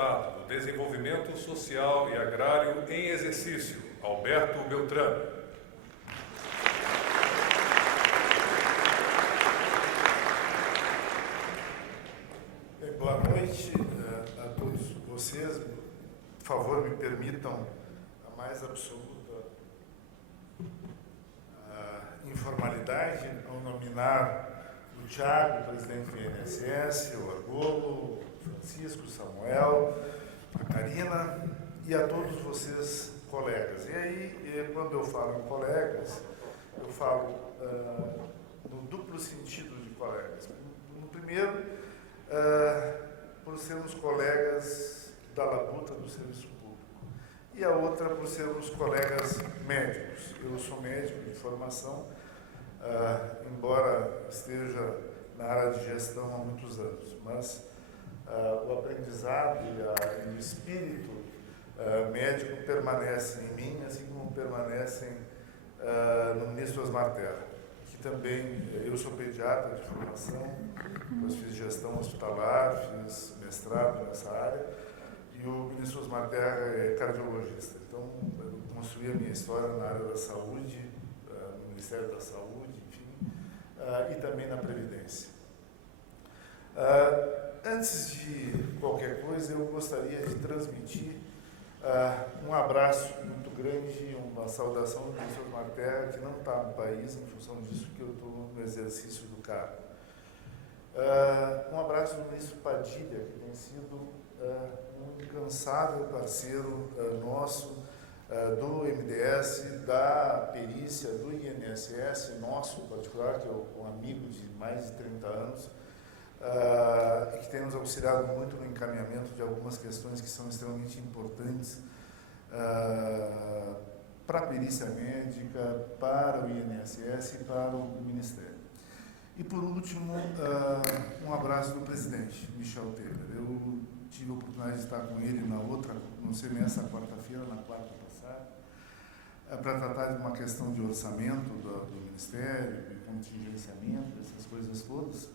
Estado do Desenvolvimento Social e Agrário em exercício, Alberto Beltrame. Boa noite a todos vocês. Por favor, me permitam a mais absoluta informalidade ao nominar o Thiago, presidente do INSS, o Argolo, o Francisco, o Samuel, a Karina e a todos vocês, colegas. E aí, quando eu falo em colegas, eu falo no duplo sentido de colegas. No primeiro, por sermos colegas da labuta do serviço público. E a outra por sermos colegas médicos. Eu sou médico de formação, embora esteja na área de gestão há muitos anos, mas o aprendizado e o espírito médico permanecem em mim, assim como permanecem no ministro Osmar Terra, que também, eu sou pediatra de formação, depois fiz gestão hospitalar, fiz mestrado nessa área, e o ministro Osmar Terra é cardiologista. Então, eu construí a minha história na área da saúde, no Ministério da Saúde, enfim, e também na Previdência. Antes de qualquer coisa, eu gostaria de transmitir um abraço muito grande, uma saudação do ministro Osmar Terra, que não está no país, em função disso que eu estou no exercício do cargo. Um abraço do ministro Padilha, que tem sido um incansável parceiro nosso, do MDS, da perícia, do INSS, nosso em particular, que é um amigo de mais de 30 anos, e que tem nos auxiliado muito no encaminhamento de algumas questões que são extremamente importantes para a perícia médica, para o INSS e para o Ministério. E, por último, um abraço do presidente, Michel Temer. Eu tive a oportunidade de estar com ele na outra, não sei, nessa quarta-feira, na quarta passada, para tratar de uma questão de orçamento do Ministério, de contingenciamento, essas coisas todas.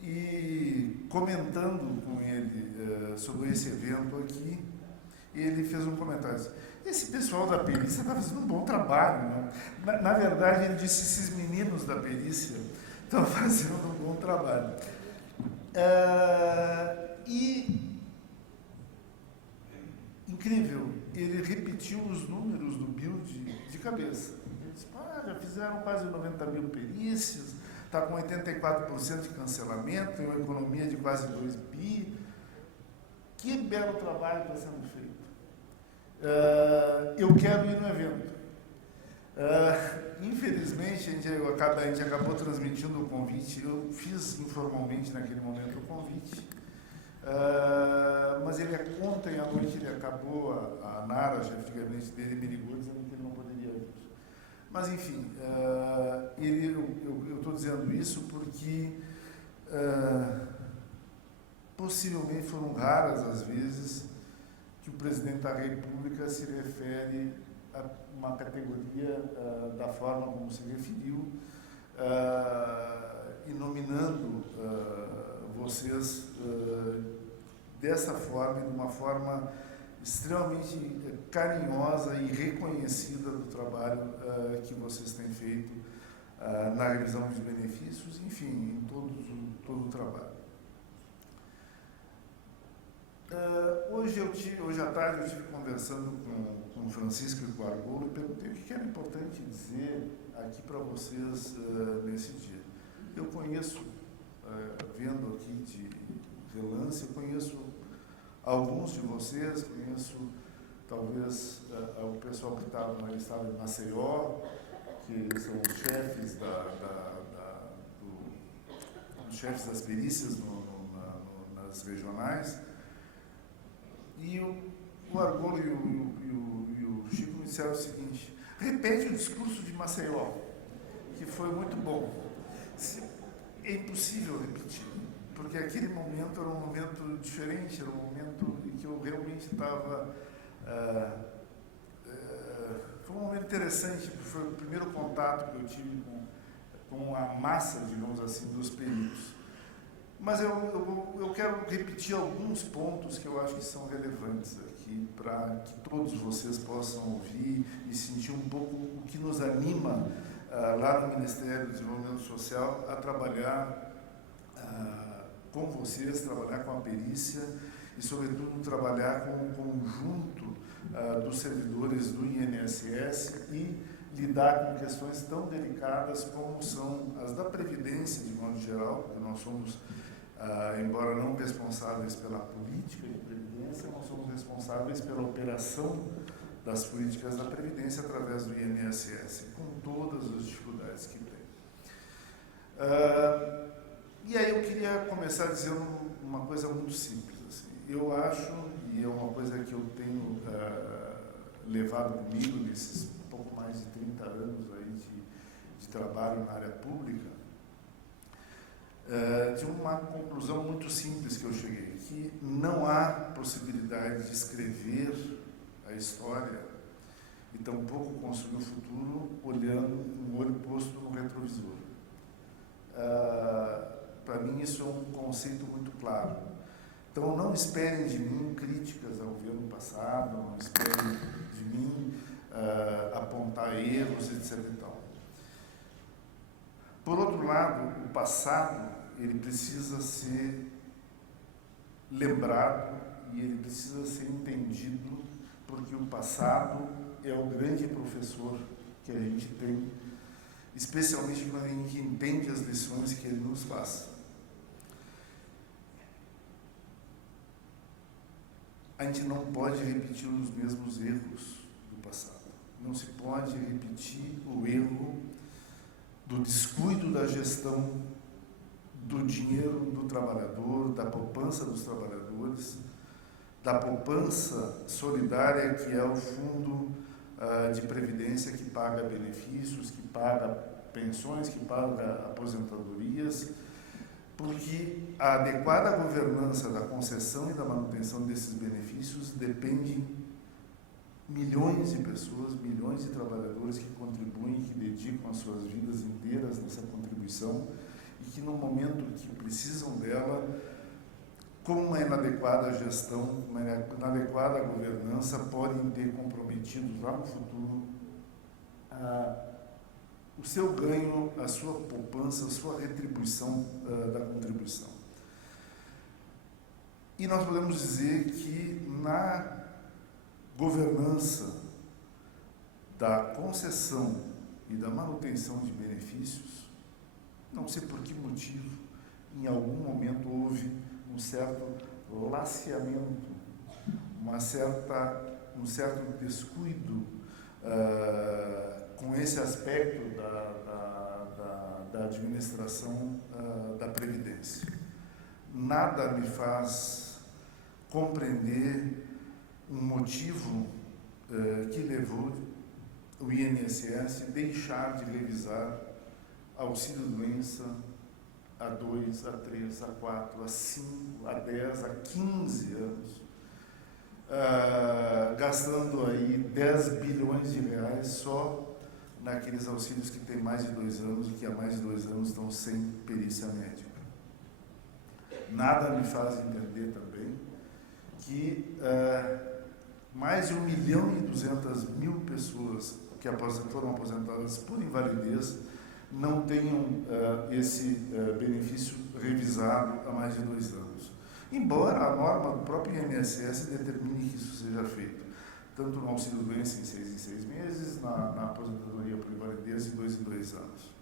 E comentando com ele sobre esse evento aqui, ele fez um comentário. Disse, esse pessoal da perícia está fazendo um bom trabalho, né? Na verdade, ele disse, esses meninos da perícia estão fazendo um bom trabalho. E, incrível, ele repetiu os números do build de cabeça. Ele disse, já fizeram quase 90 mil perícias, está com 84% de cancelamento, tem uma economia de quase 2 bi. Que belo trabalho está sendo feito. Eu quero ir no evento. Infelizmente, a gente acabou transmitindo o convite. Eu fiz informalmente naquele momento o convite. Mas ontem à noite ele acabou, a Nara, chefe de gabinete dele, me ligou dizendo que ele não poderia vir. Mas, enfim, eu estou dizendo isso porque possivelmente foram raras as vezes que o presidente da República se refere a uma categoria da forma como se referiu, e nominando vocês dessa forma, de uma forma extremamente carinhosa e reconhecida do trabalho que vocês têm feito na revisão dos benefícios, enfim, em todo o trabalho. Hoje à tarde eu estive conversando com o Francisco e com o Argolo e perguntei o que era importante dizer aqui para vocês nesse dia. Eu conheço, vendo aqui de relance, eu conheço alguns de vocês, conheço talvez o pessoal que estava no estado de Maceió, que são os chefes, os chefes das perícias nas regionais. E o Argolo e o Chico me disseram o seguinte, repete o discurso de Maceió, que foi muito bom. É impossível repetir, porque aquele momento era um momento diferente, era um momento em que eu realmente estava... foi um momento interessante, porque foi o primeiro contato que eu tive com a massa, digamos assim, dos peritos. Mas eu quero repetir alguns pontos que eu acho que são relevantes aqui, para que todos vocês possam ouvir e sentir um pouco o que nos anima lá no Ministério do Desenvolvimento Social a trabalhar com vocês, trabalhar com a perícia e, sobretudo, trabalhar com o conjunto dos servidores do INSS e lidar com questões tão delicadas como são as da Previdência, de modo geral, porque nós somos, embora não responsáveis pela política de Previdência, nós somos responsáveis pela operação das políticas da Previdência através do INSS, com todas as dificuldades que tem. E aí eu queria começar dizendo uma coisa muito simples. Assim. Eu acho, e é uma coisa que eu tenho levado comigo nesses pouco mais de 30 anos aí de trabalho na área pública, de uma conclusão muito simples que eu cheguei, que não há possibilidade de escrever a história e tampouco construir o futuro olhando com o olho posto no retrovisor. Para mim isso é um conceito muito claro. Então não esperem de mim críticas ao governo passado, não esperem de mim apontar erros, etc. e tal. Por outro lado, o passado ele precisa ser lembrado e ele precisa ser entendido, porque o passado é o grande professor que a gente tem, especialmente quando a gente entende as lições que ele nos passa. A gente não pode repetir os mesmos erros do passado. Não se pode repetir o erro do descuido da gestão do dinheiro do trabalhador, da poupança dos trabalhadores, da poupança solidária, que é o fundo de previdência que paga benefícios, que paga pensões, que paga aposentadorias, porque a adequada governança da concessão e da manutenção desses benefícios depende milhões de pessoas, milhões de trabalhadores que contribuem, que dedicam as suas vidas inteiras nessa contribuição e que no momento que precisam dela, com uma inadequada gestão, uma inadequada governança, podem ter comprometido lá no futuro o seu ganho, a sua poupança, a sua retribuição da contribuição. E nós podemos dizer que na governança da concessão e da manutenção de benefícios, não sei por que motivo, em algum momento houve um certo laceamento, um certo descuido com esse aspecto da administração da Previdência. Nada me faz compreender um motivo que levou o INSS a deixar de revisar auxílio-doença há 2, há 3, há 4, há 5, há 10, há 15 anos, gastando aí 10 bilhões de reais só naqueles auxílios que têm mais de 2 anos e que há mais de 2 anos estão sem perícia médica. Nada me faz entender também que mais de 1.200.000 pessoas que foram aposentadas por invalidez não tenham esse benefício revisado há mais de 2 anos. Embora a norma do próprio INSS determine que isso seja feito, tanto no auxílio-doença em 6 em 6 meses, na aposentadoria por invalidez de 2 em 2 anos.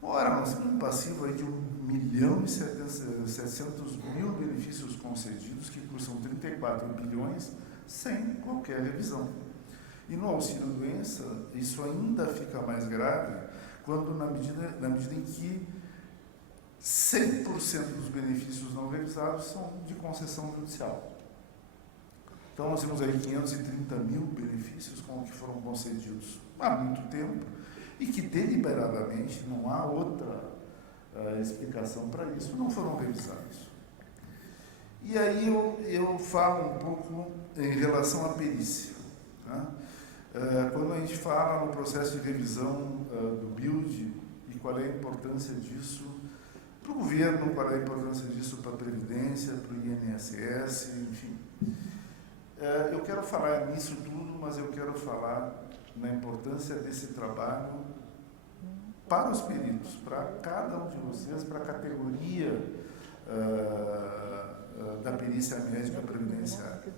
Ora, nós temos um passivo aí de 1.700.000 benefícios concedidos, que custam 34 bilhões, sem qualquer revisão. E no auxílio-doença, isso ainda fica mais grave, quando na medida em que 100% dos benefícios não revisados são de concessão judicial. Então, nós temos aí 530.000 benefícios que foram concedidos há muito tempo e que, deliberadamente, não há outra explicação para isso, não foram revisados. E aí eu falo um pouco em relação à perícia. Tá? Quando a gente fala no processo de revisão do BILD e qual é a importância disso para o governo, qual é a importância disso para a Previdência, para o INSS, enfim. Eu quero falar nisso tudo, mas eu quero falar na importância desse trabalho para os peritos, para cada um de vocês, para a categoria da perícia médica previdenciária.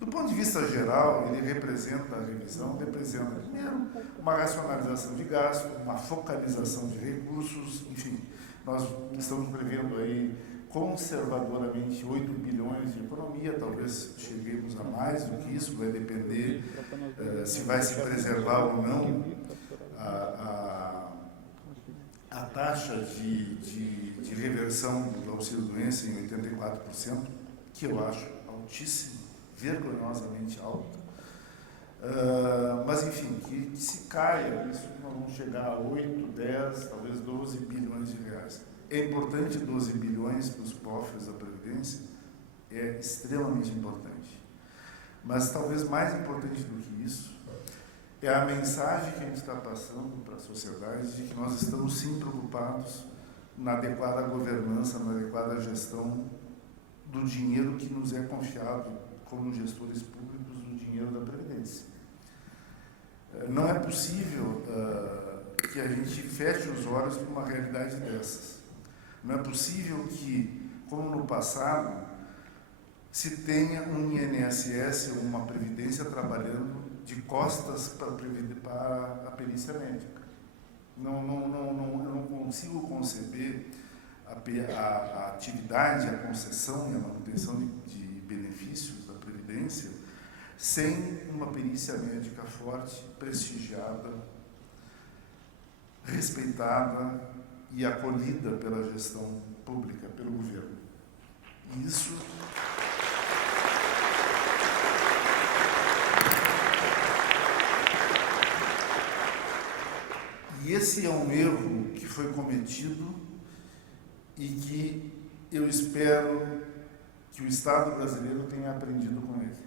Do ponto de vista geral, ele representa a revisão, representa, primeiro, uma racionalização de gasto, uma focalização de recursos, enfim, nós estamos prevendo aí conservadoramente 8 bilhões de economia, talvez cheguemos a mais do que isso, vai depender se vai se preservar ou não a taxa de reversão do auxílio-doença em 84%, que eu acho altíssima, vergonhosamente alta. Mas, enfim, que se caia, isso nós vamos chegar a 8, 10, talvez 12 bilhões de reais. É importante 12 bilhões para os cofres da Previdência? É extremamente importante. Mas talvez mais importante do que isso é a mensagem que a gente está passando para a sociedade de que nós estamos sim preocupados na adequada governança, na adequada gestão do dinheiro que nos é confiado como gestores públicos do dinheiro da Previdência. Não é possível que a gente feche os olhos para uma realidade dessas. Não é possível que, como no passado, se tenha um INSS ou uma Previdência trabalhando de costas para a perícia médica. Eu não consigo conceber a atividade, a concessão e a manutenção de benefícios da Previdência sem uma perícia médica forte, prestigiada, respeitada e acolhida pela gestão pública, pelo governo. Isso e esse é um erro que foi cometido e que eu espero que o Estado brasileiro tenha aprendido com ele.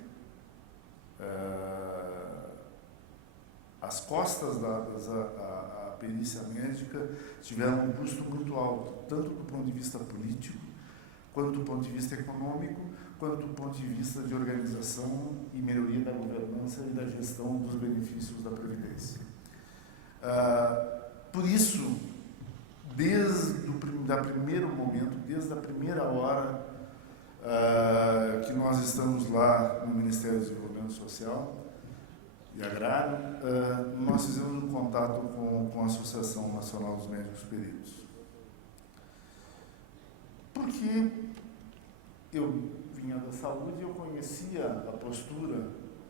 As costas dadas à perícia médica tiveram um custo muito alto, tanto do ponto de vista político, quanto do ponto de vista econômico, quanto do ponto de vista de organização e melhoria da governança e da gestão dos benefícios da Previdência. Por isso, desde o primeiro momento, desde a primeira hora que nós estamos lá no Ministério do Desenvolvimento Social e Agrário, nós fizemos um contato com a Associação Nacional dos Médicos Peritos. Porque eu vinha da saúde e eu conhecia a postura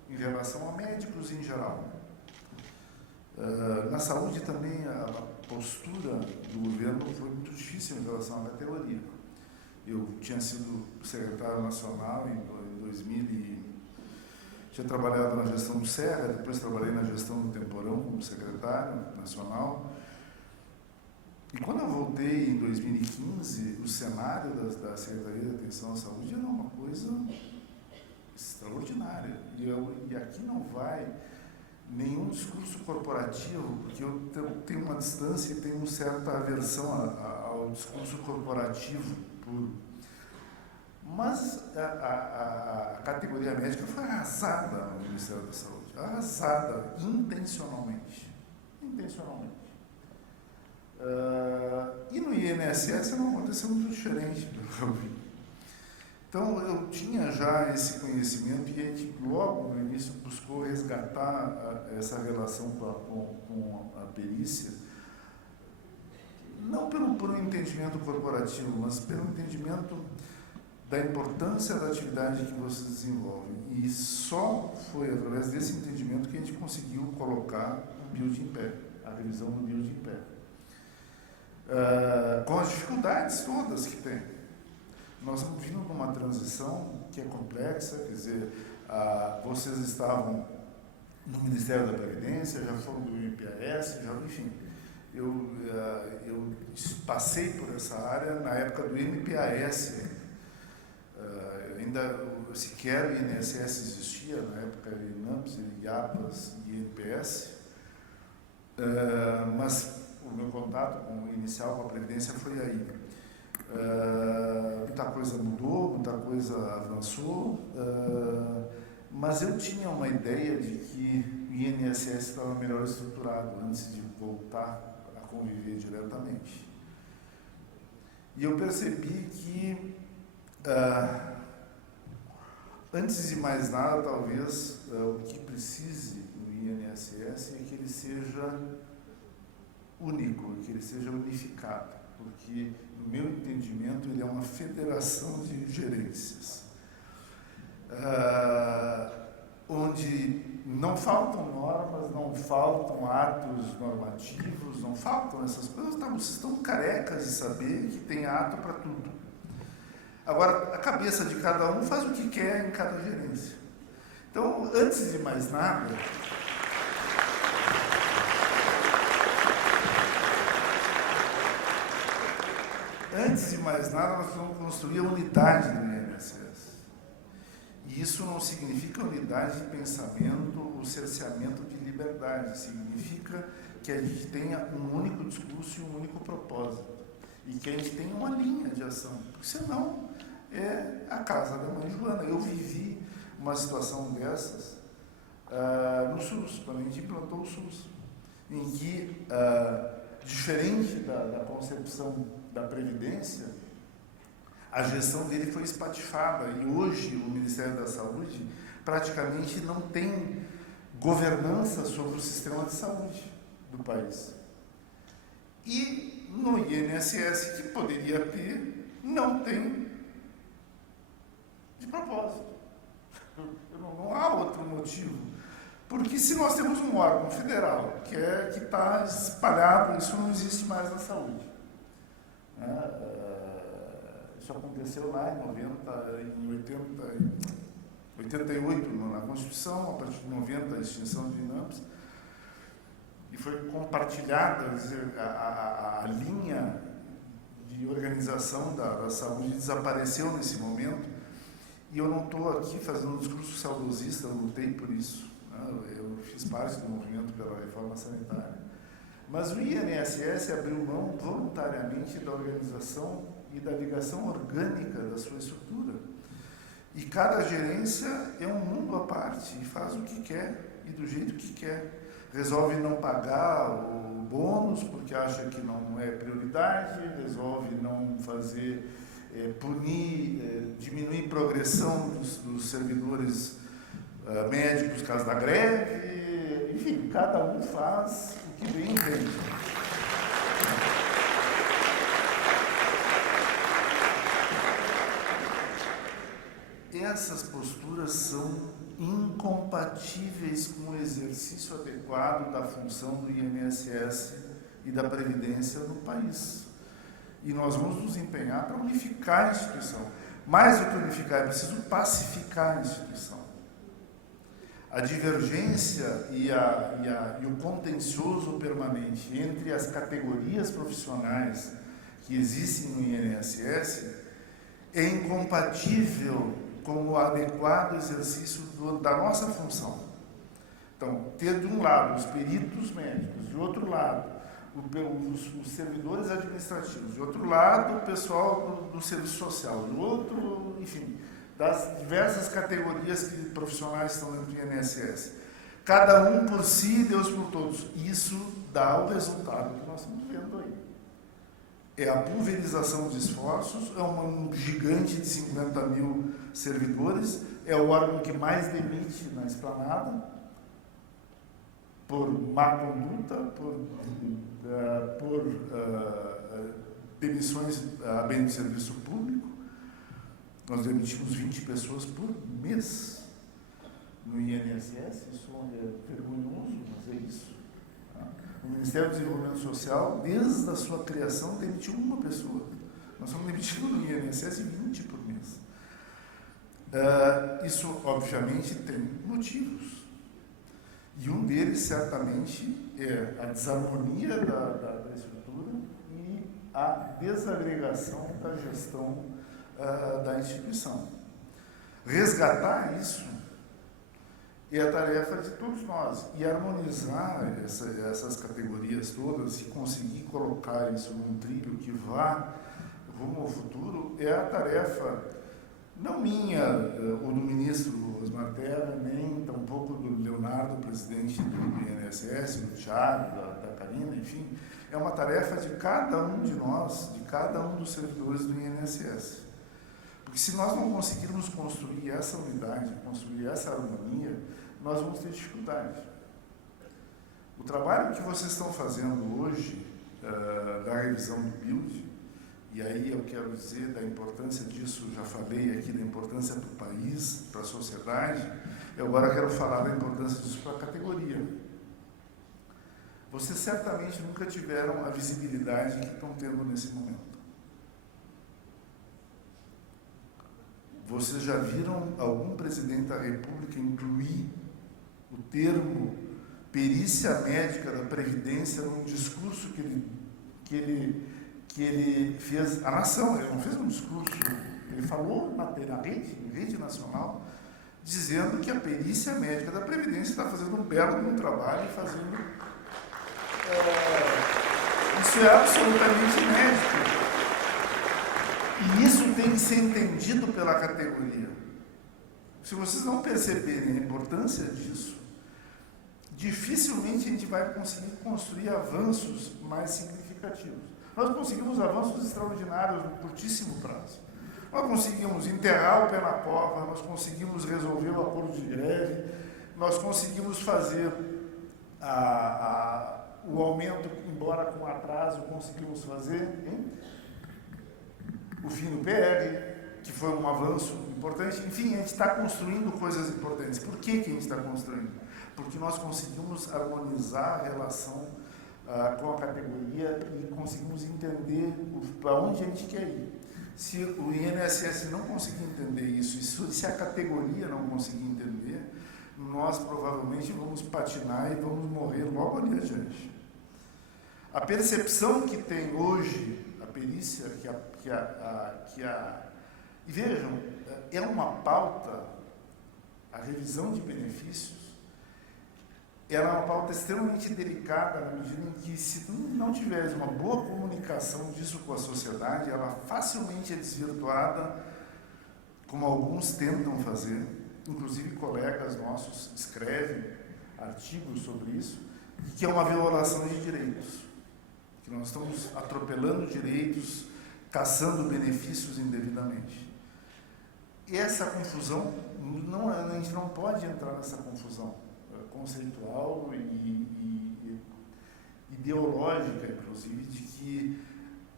em relação a médicos em geral. Na saúde também a postura do governo foi muito difícil em relação à categoria. Eu tinha sido secretário nacional em 2000 tinha trabalhado na gestão do Serra, depois trabalhei na gestão do Temporão como secretário nacional. E quando eu voltei em 2015, o cenário da Secretaria de Atenção à Saúde era uma coisa extraordinária. E aqui não vai nenhum discurso corporativo, porque eu tenho uma distância e tenho uma certa aversão ao discurso corporativo puro. Mas a categoria médica foi arrasada no Ministério da Saúde, arrasada intencionalmente. E no INSS não aconteceu muito diferente do que eu vi. Então, eu tinha já esse conhecimento e a gente logo no início buscou resgatar essa relação com a perícia, não por um entendimento corporativo, mas pelo entendimento da importância da atividade que vocês desenvolvem. E só foi através desse entendimento que a gente conseguiu colocar o BIOD em pé, a revisão do BIOD em pé. Com as dificuldades todas que tem. Nós estamos vindo numa transição que é complexa, quer dizer, vocês estavam no Ministério da Previdência, já foram do INPS, enfim, eu passei por essa área na época do MPAS, ainda sequer o INSS existia, na época era INAMPS, IAPAS e INPS, mas o meu contato inicial com a Previdência foi aí. Muita coisa mudou, muita coisa avançou, mas eu tinha uma ideia de que o INSS estava melhor estruturado antes de voltar a conviver diretamente. E eu percebi que, antes de mais nada, talvez, o que precise no INSS é que ele seja único, que ele seja unificado, porque, no meu entendimento, ele é uma federação de gerências, onde não faltam normas, não faltam atos normativos, não faltam essas coisas. Vocês estão carecas de saber que tem ato para tudo. Agora, a cabeça de cada um faz o que quer em cada gerência. Então, antes de mais nada, nós vamos construir a unidade do INSS. E isso não significa unidade de pensamento ou cerceamento de liberdade. Significa que a gente tenha um único discurso e um único propósito. E que a gente tenha uma linha de ação. Porque senão é a casa da mãe Joana. Eu vivi uma situação dessas no SUS, quando a gente implantou o SUS. Em que, diferente da concepção da Previdência, a gestão dele foi espatifada e hoje o Ministério da Saúde praticamente não tem governança sobre o sistema de saúde do país. E no INSS, que poderia ter, não tem de propósito. Não há outro motivo. Porque se nós temos um órgão federal que está espalhado, isso não existe mais na saúde. Isso aconteceu lá em 88, na Constituição, a partir de 90, a extinção de INAMPS, e foi compartilhada a linha de organização da saúde desapareceu nesse momento, e eu não estou aqui fazendo um discurso saudosista, eu lutei por isso, eu fiz parte do movimento pela reforma sanitária, mas o INSS abriu mão voluntariamente da organização e da ligação orgânica da sua estrutura. E cada gerência é um mundo à parte e faz o que quer e do jeito que quer. Resolve não pagar o bônus porque acha que não é prioridade, resolve não fazer, diminuir a progressão dos servidores médicos, caso da greve, enfim, cada um faz o que bem entende. Essas posturas são incompatíveis com o exercício adequado da função do INSS e da Previdência no país. E nós vamos nos empenhar para unificar a instituição. Mais do que unificar, é preciso pacificar a instituição. A divergência e o contencioso permanente entre as categorias profissionais que existem no INSS é incompatível com o adequado exercício da nossa função. Então, ter de um lado os peritos médicos, de outro lado os servidores administrativos, de outro lado o pessoal do serviço social, de outro, enfim, das diversas categorias que profissionais estão dentro do INSS. Cada um por si, Deus por todos. Isso dá o resultado que nós estamos vendo aí. É a pulverização de esforços, é um gigante de 50 mil servidores, é o órgão que mais demite na esplanada, por má conduta, por demissões a bem do serviço público. Nós demitimos 20 pessoas por mês no INSS, isso é vergonhoso, mas é isso. O Ministério do Desenvolvimento Social, desde a sua criação, demitiu uma pessoa. Nós estamos demitindo no INSS 20 por mês. Isso, obviamente, tem motivos. E um deles, certamente, é a desarmonia da estrutura e a desagregação da gestão da instituição. Resgatar isso é a tarefa de todos nós. E harmonizar essas categorias todas e conseguir colocar isso num trilho que vá rumo ao futuro é a tarefa, não minha, ou do ministro Osmar Terra, nem tampouco do Leonardo, presidente do INSS, do Thiago, da Karina, enfim, é uma tarefa de cada um de nós, de cada um dos servidores do INSS. Porque se nós não conseguirmos construir essa unidade, construir essa harmonia, nós vamos ter dificuldade. O trabalho que vocês estão fazendo hoje, da revisão do BILD, e aí eu quero dizer da importância disso, já falei aqui da importância para o país, para a sociedade, eu agora quero falar da importância disso para a categoria. Vocês certamente nunca tiveram a visibilidade que estão tendo nesse momento. Vocês já viram algum presidente da República incluir o termo perícia médica da Previdência num discurso que ele fez à nação? Ele não fez um discurso, ele falou na rede nacional, dizendo que a perícia médica da Previdência está fazendo um belo trabalho, isso é absolutamente inédito. E isso tem que ser entendido pela categoria. Se vocês não perceberem a importância disso, dificilmente a gente vai conseguir construir avanços mais significativos. Nós conseguimos avanços extraordinários no curtíssimo prazo. Nós conseguimos enterrar o pé na cova, nós conseguimos resolver o acordo de greve, nós conseguimos fazer o aumento, embora com atraso, conseguimos fazer, o fim do PR, que foi um avanço importante. Enfim, a gente está construindo coisas importantes. Por que a gente está construindo? Porque nós conseguimos harmonizar a relação com a categoria e conseguimos entender para onde a gente quer ir. Se o INSS não conseguir entender isso, e se a categoria não conseguir entender, nós provavelmente vamos patinar e vamos morrer logo ali adiante. A percepção que tem hoje a perícia, e vejam, é uma pauta, a revisão de benefícios, ela é uma pauta extremamente delicada na medida em que, se não tiver uma boa comunicação disso com a sociedade, ela facilmente é desvirtuada, como alguns tentam fazer, inclusive colegas nossos escrevem artigos sobre isso, que é uma violação de direitos, que nós estamos atropelando direitos, caçando benefícios indevidamente. E essa confusão, a gente não pode entrar nessa confusão conceitual e ideológica, inclusive, de que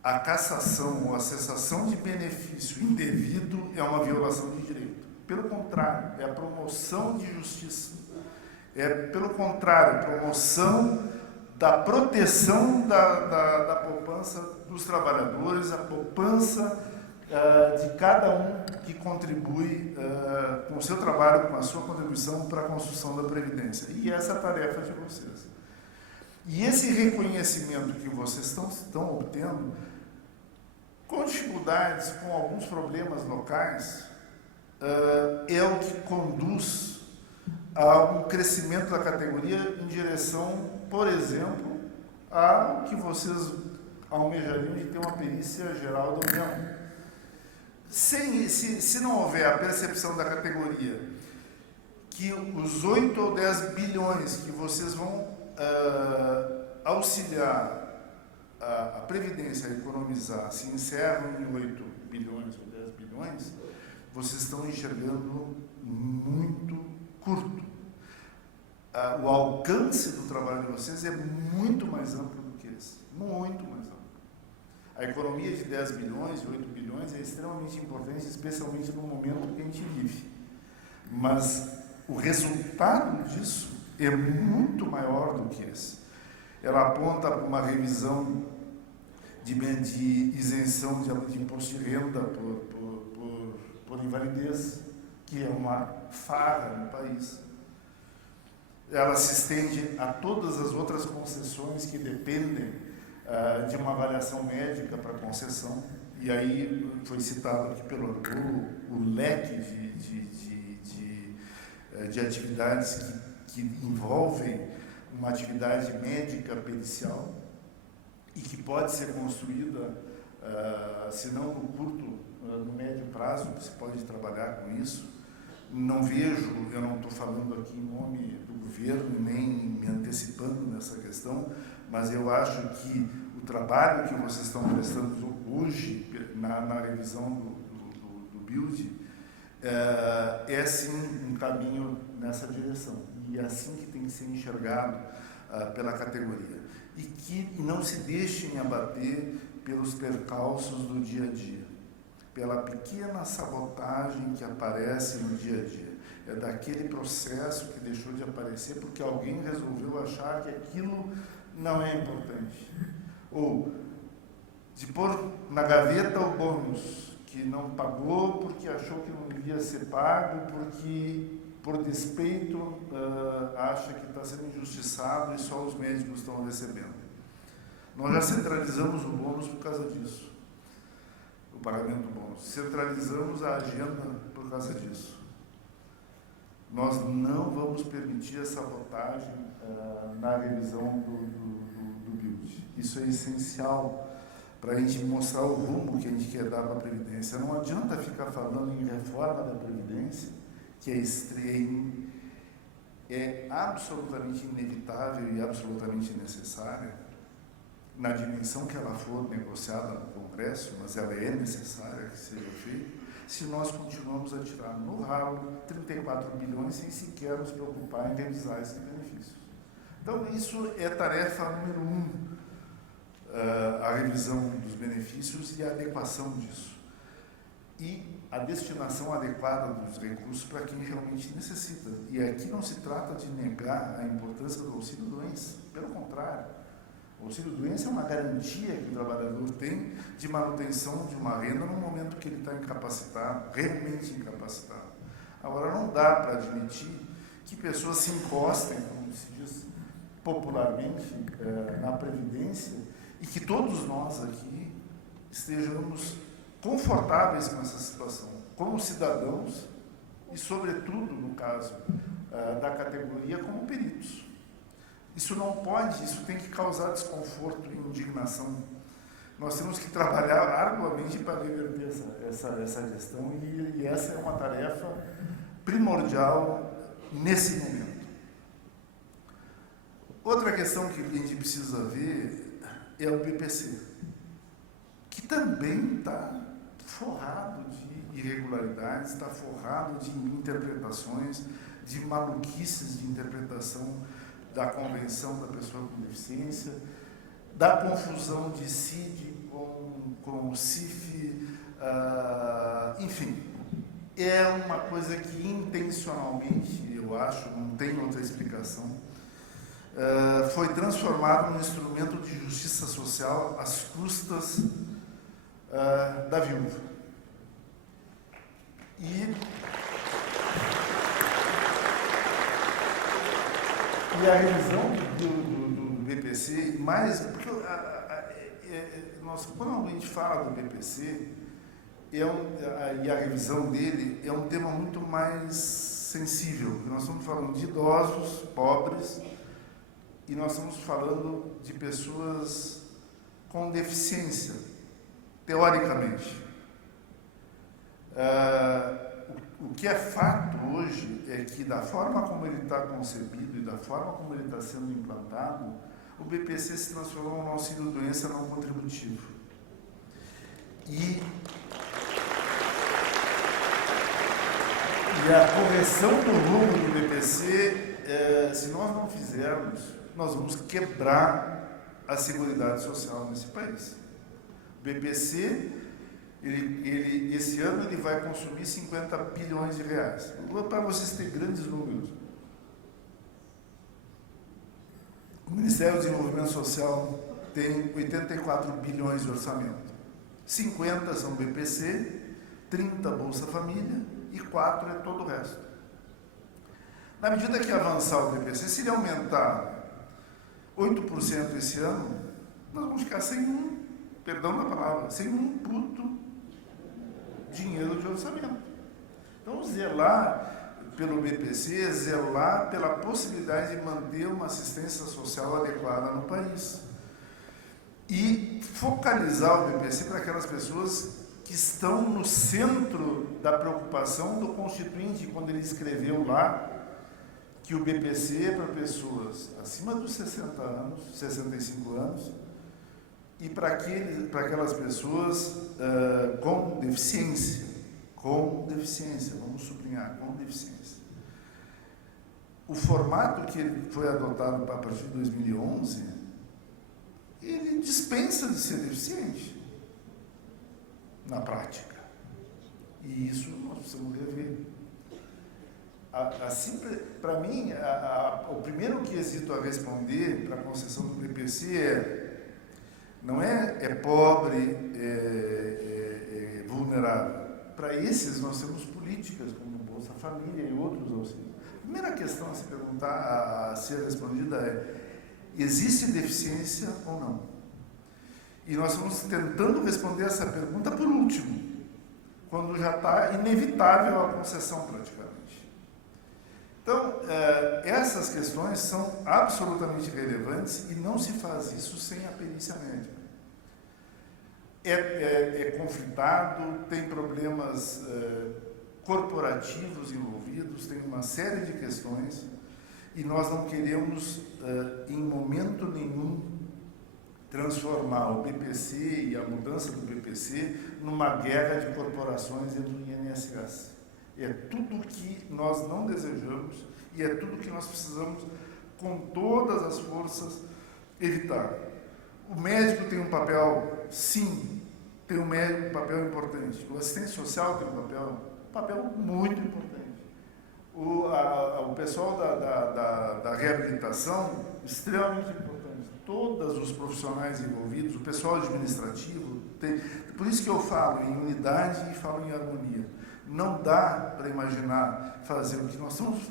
a cassação ou a cessação de benefício indevido é uma violação de direito. Pelo contrário, é a promoção de justiça. É, pelo contrário, promoção da proteção da poupança dos trabalhadores, a poupança de cada um que contribui com o seu trabalho, com a sua contribuição para a construção da Previdência. E essa é a tarefa de vocês. E esse reconhecimento que vocês estão obtendo, com dificuldades, com alguns problemas locais, é o que conduz a um crescimento da categoria em direção, por exemplo, ao que vocês almejariam de ter uma perícia geral da União. Se não houver a percepção da categoria que os 8 ou 10 bilhões que vocês vão auxiliar a Previdência a economizar se encerram em 8 bilhões ou 10 bilhões, vocês estão enxergando muito curto. O alcance do trabalho de vocês é muito mais amplo do que esse. Muito mais amplo. A economia de 10 bilhões e 8 bilhões é extremamente importante, especialmente no momento que a gente vive. Mas o resultado disso é muito maior do que esse. Ela aponta para uma revisão de isenção de imposto de renda por invalidez, que é uma farra no país. Ela se estende a todas as outras concessões que dependem de uma avaliação médica para concessão, e aí foi citado aqui pelo Arthur o leque de atividades que envolvem uma atividade médica pericial e que pode ser construída, se não no curto, no médio prazo, que se pode trabalhar com isso. Não vejo, eu não estou falando aqui em nome do governo, nem me antecipando nessa questão, mas eu acho que o trabalho que vocês estão prestando hoje na revisão do BILD é sim um caminho nessa direção, e é assim que tem que ser enxergado pela categoria, e que não se deixem abater pelos percalços do dia a dia, pela pequena sabotagem que aparece no dia a dia. É daquele processo que deixou de aparecer porque alguém resolveu achar que aquilo não é importante, ou de pôr na gaveta o bônus que não pagou porque achou que não devia ser pago, porque por despeito acha que está sendo injustiçado e só os médicos estão recebendo. Nós já centralizamos o bônus por causa disso, o pagamento do bônus. Centralizamos a agenda por causa disso. Nós não vamos permitir a sabotagem na revisão do BILD. Isso é essencial para a gente mostrar o rumo que a gente quer dar para a Previdência. Não adianta ficar falando em reforma da Previdência, que é absolutamente inevitável e absolutamente necessária, na dimensão que ela for negociada no Congresso, mas ela é necessária que seja feita, se nós continuamos a tirar no ralo 34 bilhões sem sequer nos preocupar em revisar esses benefícios. Então, isso é tarefa número 1, a revisão dos benefícios e a adequação disso. E a destinação adequada dos recursos para quem realmente necessita. E aqui não se trata de negar a importância do auxílio-doença, pelo contrário. O auxílio-doença é uma garantia que o trabalhador tem de manutenção de uma renda no momento que ele está incapacitado, realmente incapacitado. Agora, não dá para admitir que pessoas se encostem, como se diz popularmente, na Previdência, e que todos nós aqui estejamos confortáveis com essa situação, como cidadãos e, sobretudo, no caso da categoria, como peritos. Isso não pode, isso tem que causar desconforto e indignação. Nós temos que trabalhar arduamente para reverter essa questão, e essa é uma tarefa primordial nesse momento. Outra questão que a gente precisa ver é o BPC, que também está forrado de irregularidades, está forrado de interpretações, de maluquices de interpretação da Convenção da Pessoa com Deficiência, da confusão de CID com o CIF, enfim, é uma coisa que intencionalmente, eu acho, não tem outra explicação, foi transformado num instrumento de justiça social às custas da viúva. E a revisão do BPC, mais, porque quando a gente fala do BPC, e a revisão dele é um tema muito mais sensível, porque nós estamos falando de idosos, pobres, e nós estamos falando de pessoas com deficiência, teoricamente. O que é fato hoje é que, da forma como ele está concebido e da forma como ele está sendo implantado, o BPC se transformou num auxílio-doença não contributivo. E a correção do rumo do BPC, se nós não fizermos, nós vamos quebrar a Seguridade Social nesse país. O BPC, esse ano, ele vai consumir 50 bilhões de reais. Para vocês terem grandes números, o Ministério do Desenvolvimento Social tem 84 bilhões de orçamento. 50 são BPC, 30 Bolsa Família e 4 é todo o resto. Na medida que avançar o BPC, se ele aumentar 8% esse ano, nós vamos ficar sem perdão da palavra, sem um puto dinheiro de orçamento. Então, zelar pelo BPC é zelar pela possibilidade de manter uma assistência social adequada no país. E focalizar o BPC para aquelas pessoas que estão no centro da preocupação do Constituinte, quando ele escreveu lá que o BPC é para pessoas acima dos 60 anos, 65 anos, e para aquelas pessoas com deficiência, vamos sublinhar, com deficiência. O formato que ele foi adotado a partir de 2011, ele dispensa de ser deficiente, na prática. E isso nós precisamos rever. Para mim, o primeiro quesito a responder para a concessão do BPC não é pobre, vulnerável. Para esses, nós temos políticas como Bolsa Família e outros auxílios. A primeira questão a se perguntar, a ser respondida é: existe deficiência ou não? E nós estamos tentando responder essa pergunta por último, quando já está inevitável a concessão praticamente. Então, essas questões são absolutamente relevantes e não se faz isso sem a perícia médica. É conflitado, tem problemas corporativos envolvidos, tem uma série de questões e nós não queremos, em momento nenhum, transformar o BPC e a mudança do BPC numa guerra de corporações dentro do INSS. É tudo que nós não desejamos e é tudo que nós precisamos, com todas as forças, evitar. O médico tem um papel, sim, tem um papel importante. O assistente social tem um papel muito importante. O pessoal da reabilitação, extremamente importante. Todos os profissionais envolvidos, o pessoal administrativo, por isso que eu falo em unidade e falo em harmonia. Não dá para imaginar fazer o que nós estamos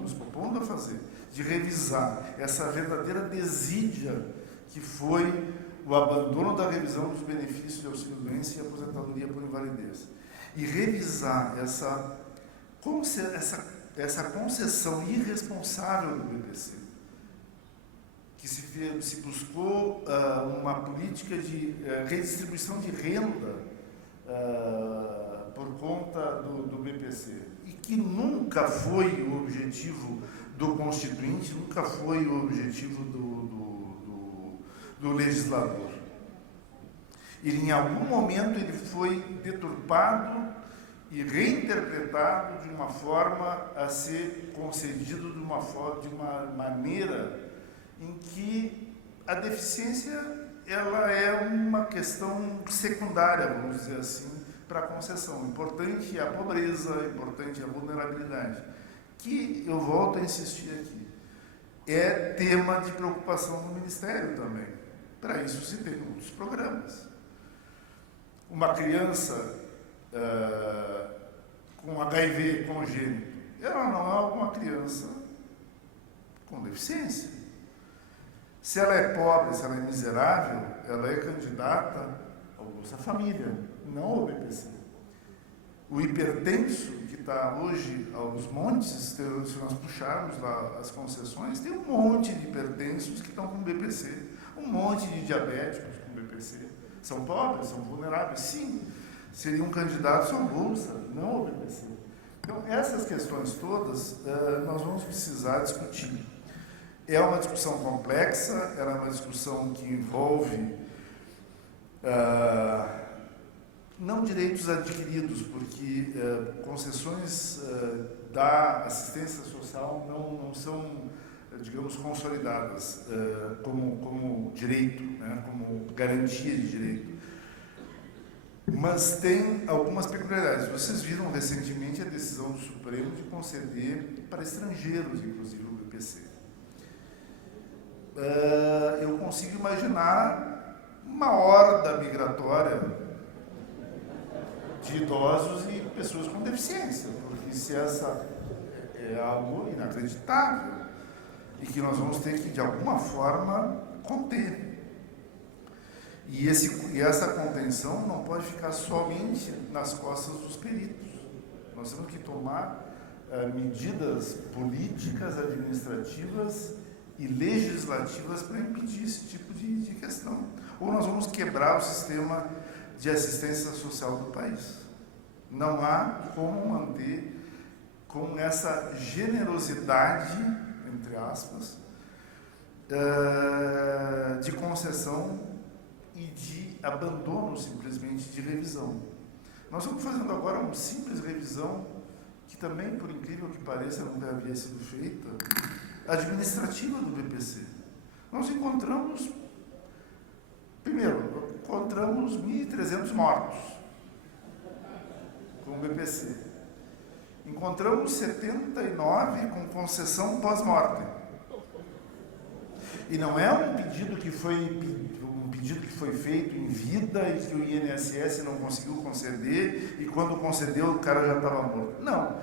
nos propondo a fazer, de revisar essa verdadeira desídia que foi o abandono da revisão dos benefícios de auxílio-doença e aposentadoria por invalidez. E revisar essa concessão irresponsável do BPC, que se buscou uma política de redistribuição de renda por conta do BPC, e que nunca foi o objetivo do Constituinte, nunca foi o objetivo do legislador. Em algum momento ele foi deturpado e reinterpretado de uma forma a ser concedido de uma maneira em que a deficiência ela é uma questão secundária, vamos dizer assim, para a concessão. Importante é a pobreza, importante é a vulnerabilidade, que eu volto a insistir aqui, é tema de preocupação do Ministério também. Para isso se tem outros programas. Uma criança com HIV congênito, ela não é uma criança com deficiência. Se ela é pobre, se ela é miserável, ela é candidata ao Bolsa Família, não ao BPC. O hipertenso, que está hoje aos montes, se nós puxarmos lá as concessões, tem um monte de hipertensos que estão com BPC, um monte de diabéticos com BPC. São pobres, são vulneráveis, sim. Seriam candidatos ao Bolsa, não ao BPC. Então, essas questões todas, nós vamos precisar discutir. É uma discussão complexa, ela é uma discussão que envolve não direitos adquiridos, porque concessões da assistência social não são, digamos, consolidadas como direito, né, como garantia de direito. Mas tem algumas peculiaridades. Vocês viram recentemente a decisão do Supremo de conceder para estrangeiros, inclusive, o BPC. Eu consigo imaginar uma horda migratória de idosos e pessoas com deficiência, porque se essa é algo inacreditável e que nós vamos ter que, de alguma forma, conter. E essa contenção não pode ficar somente nas costas dos peritos. Nós temos que tomar medidas políticas, administrativas e legislativas para impedir esse tipo de questão. Ou nós vamos quebrar o sistema de assistência social do país. Não há como manter com essa generosidade, entre aspas, de concessão e de abandono, simplesmente, de revisão. Nós estamos fazendo agora uma simples revisão, que também, por incrível que pareça, nunca havia sido feita, administrativa do BPC. Nós encontramos 1.300 mortos com o BPC. Encontramos 79 com concessão pós-mortem. E não é um pedido que foi feito em vida e que o INSS não conseguiu conceder e quando concedeu o cara já estava morto. Não.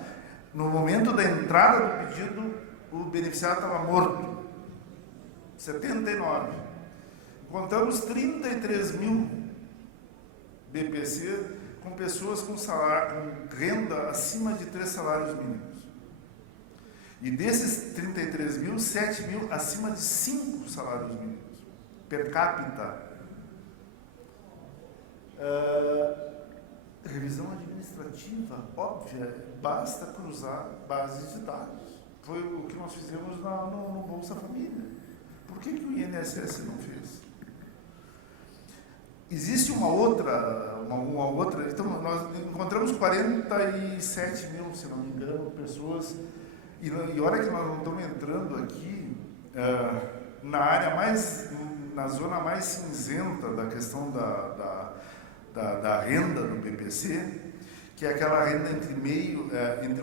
No momento da entrada do pedido, o beneficiário estava morto. 79. Encontramos 33.000 BPC com pessoas com renda acima de 3 salários mínimos. E desses 33.000, 7.000 acima de 5 salários mínimos, per capita. Revisão administrativa, óbvia, basta cruzar bases de dados. Foi o que nós fizemos no Bolsa Família. Por que o INSS não fez? Existe uma outra, então nós encontramos 47 mil, se não me engano, pessoas, e olha que nós não estamos entrando aqui na zona mais cinzenta da questão da renda do BPC, que é aquela renda entre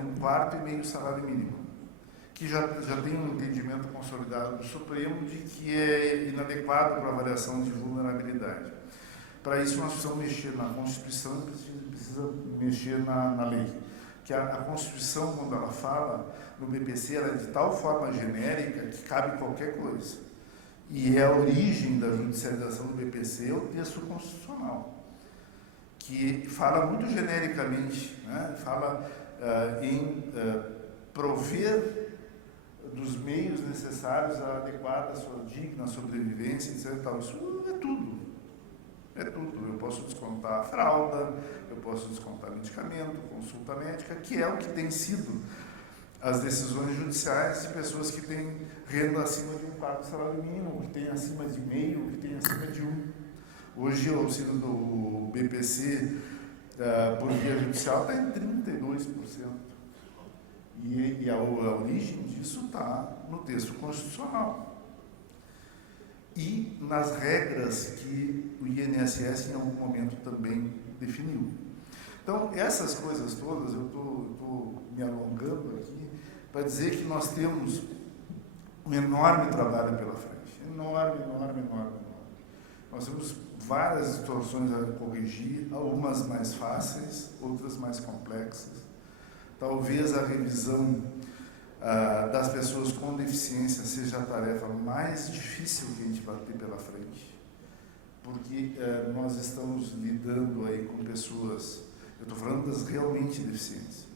um quarto e meio salário mínimo, que já tem um entendimento consolidado do Supremo de que é inadequado para a avaliação de vulnerabilidade. Para isso, nós precisamos mexer na Constituição e precisa mexer na lei. Que a Constituição, quando ela fala no BPC, ela é de tal forma genérica que cabe qualquer coisa. E a origem da judicialização do BPC é o texto constitucional, que fala muito genericamente, né? Fala em prover dos meios necessários à adequada, digna sobrevivência, etc. Isso é tudo. É tudo. Eu posso descontar fralda, eu posso descontar medicamento, consulta médica, que é o que tem sido as decisões judiciais de pessoas que têm renda acima de um quarto salário mínimo, que tem acima de meio, que tem acima de 1. Hoje o auxílio do BPC por via judicial está em 32%. E a origem disso está no texto constitucional. E nas regras que o INSS em algum momento também definiu. Então, essas coisas todas, eu estou me alongando aqui para dizer que nós temos um enorme trabalho pela frente. Enorme. Nós temos várias situações a corrigir, algumas mais fáceis, outras mais complexas. Talvez a revisão das pessoas com deficiência seja a tarefa mais difícil que a gente vai ter pela frente, porque nós estamos lidando aí com pessoas, eu estou falando das realmente deficientes,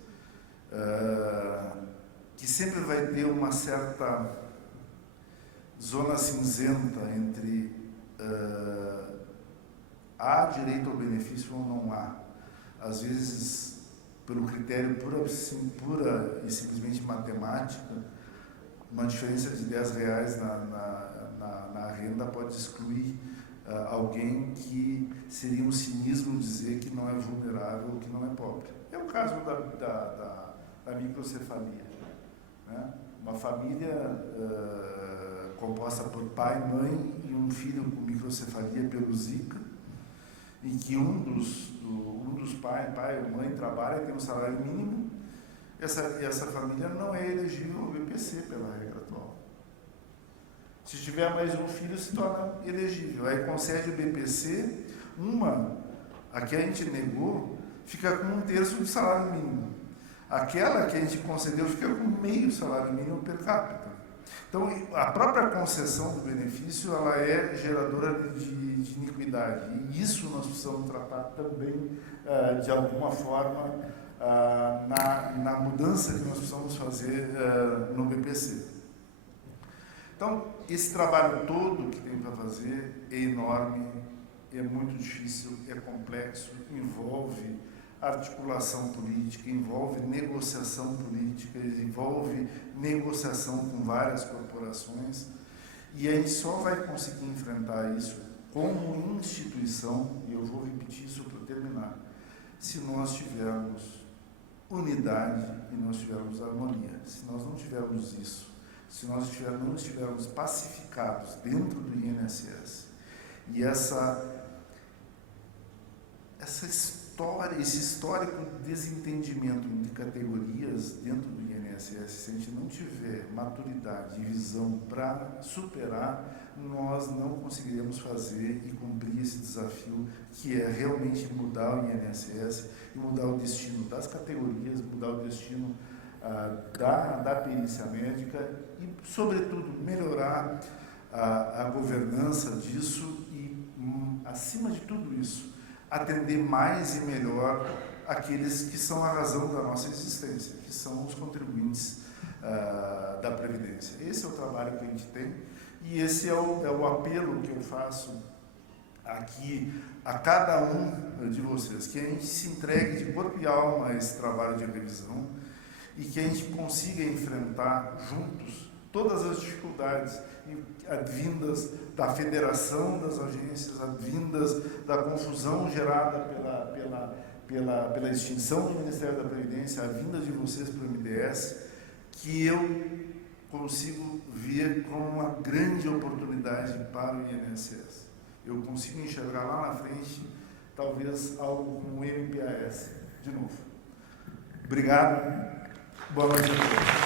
que sempre vai ter uma certa zona cinzenta entre há direito ao benefício ou não há. Às vezes, pelo critério pura e simplesmente matemática, uma diferença de R$10 na renda pode excluir alguém que seria um cinismo dizer que não é vulnerável ou que não é pobre. É o caso da microcefalia, né? Uma família composta por pai, mãe e um filho com microcefalia pelo Zika, em que um dos pai ou mãe trabalha e tem um salário mínimo, essa família não é elegível ao BPC pela regra atual. Se tiver mais um filho, se torna elegível. Aí concede o BPC, a que a gente negou, fica com 1/3 do salário mínimo. Aquela que a gente concedeu fica com meio salário mínimo per capita. Então, a própria concessão do benefício, ela é geradora de iniquidade. E isso nós precisamos tratar também, de alguma forma, na mudança que nós precisamos fazer no BPC. Então, esse trabalho todo que tem para fazer é enorme, é muito difícil, é complexo, envolve articulação política, envolve negociação política, envolve negociação com várias corporações, e a gente só vai conseguir enfrentar isso como instituição, e eu vou repetir isso para terminar, se nós tivermos unidade e nós tivermos harmonia. Se nós não tivermos isso, se nós não estivermos pacificados dentro do INSS, e esse histórico desentendimento de categorias dentro do INSS, se a gente não tiver maturidade e visão para superar, nós não conseguiremos fazer e cumprir esse desafio, que é realmente mudar o INSS e mudar o destino das categorias, mudar o destino da perícia médica e, sobretudo, melhorar a governança disso e, acima de tudo isso, atender mais e melhor aqueles que são a razão da nossa existência, que são os contribuintes da Previdência. Esse é o trabalho que a gente tem e esse é o apelo que eu faço aqui a cada um de vocês, que a gente se entregue de corpo e alma a esse trabalho de revisão e que a gente consiga enfrentar juntos todas as dificuldades advindas da federação das agências, advindas da confusão gerada pela extinção do Ministério da Previdência, advinda de vocês para o MDS, que eu consigo ver como uma grande oportunidade para o INSS. Eu consigo enxergar lá na frente, talvez, algo como o MPAS, de novo. Obrigado. Boa noite a todos.